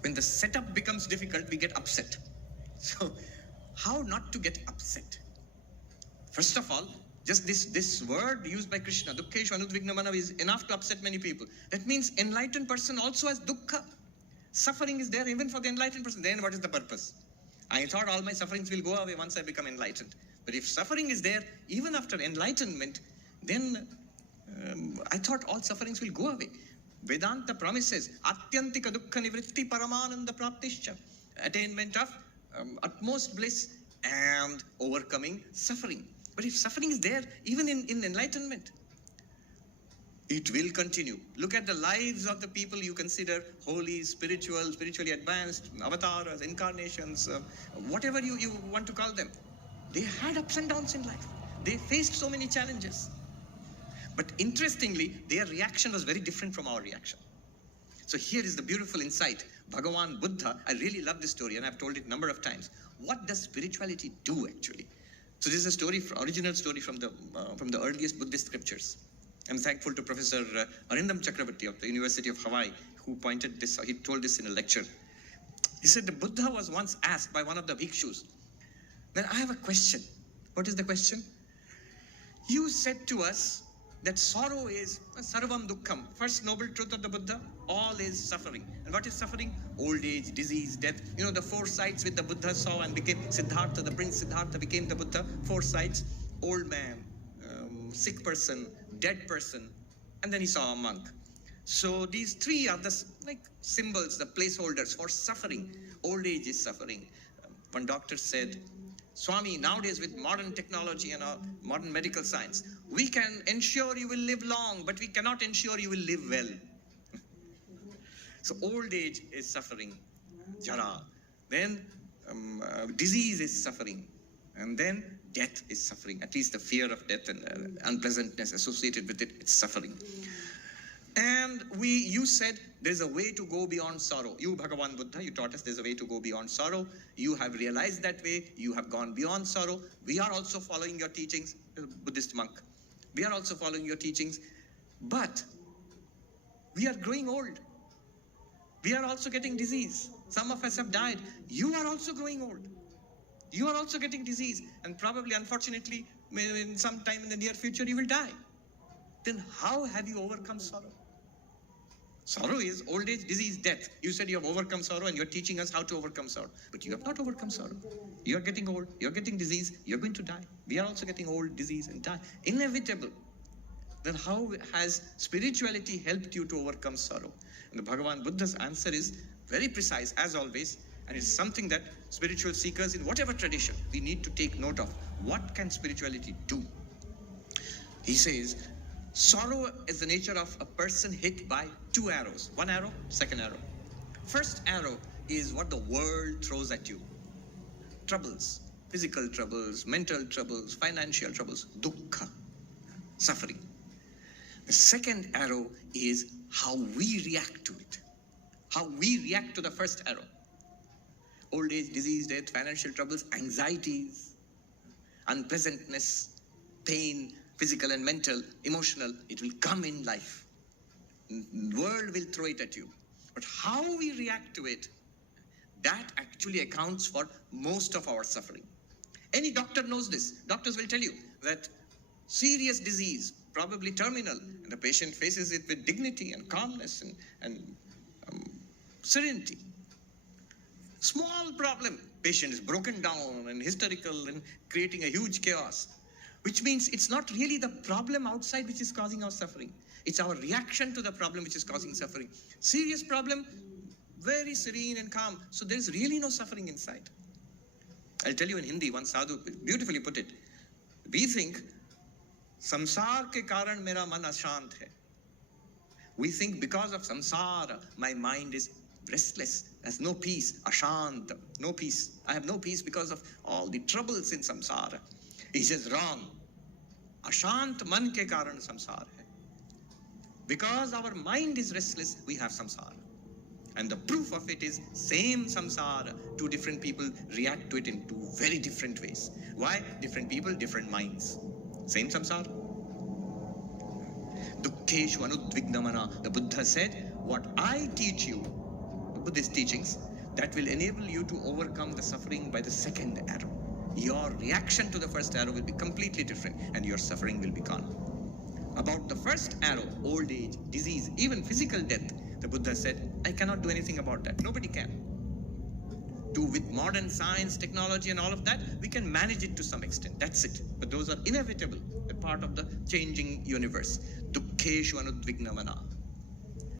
When the setup becomes difficult, we get upset. So, how not to get upset? First of all, just this word used by Krishna, dukkeshu anudvignamana, is enough to upset many people. That means enlightened person also has dukkha. Suffering is there even for the enlightened person. Then what is the purpose? I thought all my sufferings will go away once I become enlightened. But if suffering is there even after enlightenment, then I thought all sufferings will go away. Vedanta promises atyantika dukkha nivritti paramananda praptischa, attainment of utmost bliss and overcoming suffering. But if suffering is there even in enlightenment, it will continue. Look at the lives of the people you consider holy, spiritual, spiritually advanced, avatars, incarnations, whatever you want to call them. They had ups and downs in life. They faced so many challenges. But interestingly, their reaction was very different from our reaction. So here is the beautiful insight. Bhagavan Buddha, I really love this story and I've told it a number of times. What does spirituality do actually? So this is a story, original story from the earliest Buddhist scriptures. I'm thankful to Professor Arindam Chakravarti of the University of Hawaii, who pointed this out. He told this in a lecture. He said the Buddha was once asked by one of the bhikshus, "Then I have a question." What is the question? "You said to us that sorrow is sarvam dukkham." First noble truth of the Buddha, all is suffering. And what is suffering? Old age, disease, death. You know, the four sights which the Buddha saw and became Siddhartha, the prince Siddhartha became the Buddha. Four sights: old man, sick person, dead person, and then he saw a monk. So these three are the symbols, the placeholders for suffering. Old age is suffering. One doctor said, "Swami, nowadays with modern technology and modern medical science, we can ensure you will live long, but we cannot ensure you will live well." So old age is suffering, jara. Then disease is suffering. And then death is suffering. At least the fear of death and unpleasantness associated with it, it's suffering. And you said there's a way to go beyond sorrow. You, Bhagavan Buddha, you taught us there's a way to go beyond sorrow. You have realized that way. You have gone beyond sorrow. We are also following your teachings, Buddhist monk. We are also following your teachings. But we are growing old. We are also getting disease. Some of us have died. You are also growing old. You are also getting disease. And probably, unfortunately, in some time in the near future, you will die. Then how have you overcome sorrow? Sorrow is old age, disease, death. You said you have overcome sorrow and you're teaching us how to overcome sorrow. But you have not overcome sorrow. You're getting old, you're getting disease, you're going to die. We are also getting old, disease, and die. Inevitable. Then how has spirituality helped you to overcome sorrow? And the Bhagavan Buddha's answer is very precise, as always, and it's something that spiritual seekers in whatever tradition, we need to take note of. What can spirituality do? He says, sorrow is the nature of a person hit by two arrows. One arrow, second arrow. First arrow is what the world throws at you. Troubles, physical troubles, mental troubles, financial troubles, dukkha, suffering. The second arrow is how we react to it. How we react to the first arrow. Old age, disease, death, financial troubles, anxieties, unpleasantness, pain, physical and mental, emotional, it will come in life. The world will throw it at you. But how we react to it, that actually accounts for most of our suffering. Any doctor knows this. Doctors will tell you that serious disease, probably terminal, and the patient faces it with dignity and calmness and serenity. Small problem, patient is broken down and hysterical and creating a huge chaos, which means it's not really the problem outside which is causing our suffering. It's our reaction to the problem which is causing suffering. Serious problem, very serene and calm. So there's really no suffering inside. I'll tell you in Hindi, one sadhu beautifully put it. We think, samsar ke karan mera man ashant hai. We think because of samsara, my mind is restless, has no peace, ashant, no peace. I have no peace because of all the troubles in samsara. He says, wrong. Ashant man ke karan samsar hai. Because our mind is restless, we have samsara. And the proof of it is same samsara. Two different people react to it in two very different ways. Why? Different people, different minds. Same samsara. Dukkeshu anudvignamana. The Buddha said, what I teach you, Buddhist teachings, that will enable you to overcome the suffering by the second arrow. Your reaction to the first arrow will be completely different and your suffering will be gone. About the first arrow, old age, disease, even physical death, the Buddha said, I cannot do anything about that. Nobody can. With modern science, technology, and all of that, we can manage it to some extent. That's it. But those are inevitable, a part of the changing universe. Dukkeshu anudvignamana.